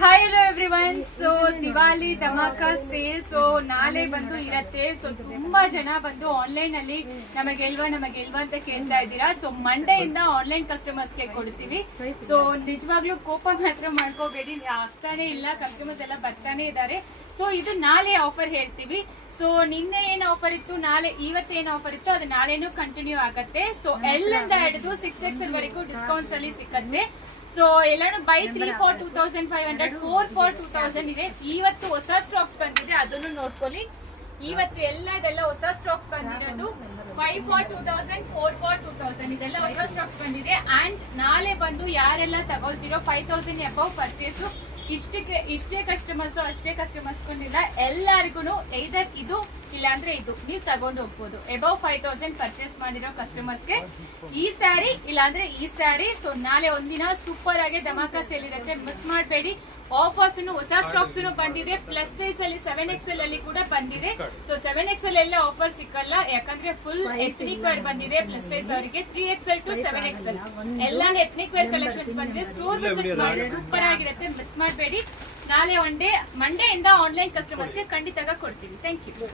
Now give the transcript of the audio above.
Hi hello everyone. So Diwali dhamaka sale so ನಾಳೆ ಬಂದು ಇರತ್ತೆ. ಸೊ ತುಂಬಾ ಜನ ಬಂದು ಆನ್ಲೈನ್ ಅಲ್ಲಿ ನಮಗೆಲ್ವಾ ಅಂತ ಕೇಳ್ತಾ ಇದ್ದೀರಾ. ಸೊ ಮಂಡೇ ಇಂದ ಆನ್ಲೈನ್ ಕಸ್ಟಮರ್ಸ್ ಗೆ ಕೊಡ್ತೀವಿ. ಸೊ ನಿಜವಾಗ್ಲೂ ಕೋಪ ಮಾತ್ರ ಮಾಡ್ಕೋಬೇಡಿ, ಆಗ್ತಾನೆ ಇಲ್ಲ, ಕಸ್ಟಮರ್ಸ್ ಎಲ್ಲ ಬರ್ತಾನೆ ಇದ್ದಾರೆ. ಸೊ ಇದು ನಾಳೆ ಆಫರ್ ಹೇಳ್ತೀವಿ. ಸೊ ನಿನ್ನೆ ಏನ್ ಆಫರ್ ಇತ್ತು, ನಾಳೆ ಇವತ್ತೇನ್ ಆಫರ್ ಇತ್ತು ಅದು ನಾಳೆನೂ ಕಂಟಿನ್ಯೂ ಆಗತ್ತೆ. ಸೊ ಎಲ್ ಇಂದ ಹಿಡಿದು 6XL ವರೆಗೂ ಡಿಸ್ಕೌಂಟ್ಸ್ ಅಲ್ಲಿ ಸಿಕ್ಕತ್ತೆ. ಸೊ ಎಲ್ಲಾನು ಬೈ 3 for 2500, 4 for 2000 ಇದೆ. ಇವತ್ತು ಹೊಸ ಸ್ಟಾಕ್ಸ್ ಬಂದಿದೆ, ಅದನ್ನು ನೋಡ್ಕೊಳ್ಳಿ. ಇವತ್ತು ಎಲ್ಲದೆಲ್ಲ ಹೊಸ ಸ್ಟಾಕ್ಸ್ ಬಂದಿರೋದು 5 for 2000, 4 for 2000 ಇದೆಲ್ಲ ಹೊಸ ಸ್ಟಾಕ್ಸ್ ಬಂದಿದೆ. ಅಂಡ್ ನಾಳೆ ಬಂದು ಯಾರೆಲ್ಲ ತಗೊಳ್ತಿರೋ 5000 ಅಬೌವ್ ಪರ್ಚೇಸ್ ಇಷ್ಟೇ ಕಸ್ಟಮರ್ಸ್ ಅಷ್ಟೇ ಕಸ್ಟಮರ್ಸ್ ಕೊಂಡಿಲ್ಲ, ಎಲ್ಲರಿಗೂ ಐದರ್ ಇದು ಇಲ್ಲಾಂದ್ರೆ ಇದು ನೀವು ತಗೊಂಡು ಹೋಗ್ಬೋದು. ಅಬೌವ್ 5000 ಪರ್ಚೇಸ್ ಮಾಡಿರೋ ಕಸ್ಟಮರ್ಸ್ಗೆ ಈ ಸ್ಯಾರಿ ಇಲ್ಲಾಂದ್ರೆ ಈ ಸ್ಯಾರಿ. ಸೊ ನಾಳೆ ಒಂದಿನ ಸೂಪರ್ ಆಗಿ ಧಮಾಕ ಸೇಲ್ ಇರುತ್ತೆ, ಮಿಸ್ ಮಾಡಬೇಡಿ. ಆಫರ್ಸ್ ಹೊಸ ಸ್ಟಾಕ್ಸ್ ಬಂದಿದೆ. ಪ್ಲಸ್ ಸೈಜ್ ಅಲ್ಲಿ 7XL ಅಲ್ಲಿ ಕೂಡ ಬಂದಿದೆ. ಸೊ 7XL ಎಲ್ಲ ಆಫರ್ ಸಿಕ್ಕಲ್ಲ, ಯಾಕಂದ್ರೆ ಫುಲ್ ಎಥ್ನಿಕ್ ವೇರ್ ಬಂದಿದೆ ಪ್ಲಸ್ ಸೈಜ್ ಅವರಿಗೆ. 3XL to 7XL ಎಲ್ಲ ಎಥ್ನಿಕ್ ವೇರ್ ಕಲೆಕ್ಷನ್ಸ್ ಬಂದಿದೆ. ಸ್ಟೋರ್ ವಿಸಿಟ್ ಮಾಡಿ, ಸೂಪರ್ ಆಗಿರುತ್ತೆ, ಮಿಸ್ ಮಾಡಬೇಡಿ. ನಾಳೆ ಮಂಡೇ ಇಂದ ಆನ್ಲೈನ್ ಕಸ್ಟಮರ್ಸ್ಗೆ ಖಂಡಿತ ಕೊಡ್ತೀವಿ. Thank you.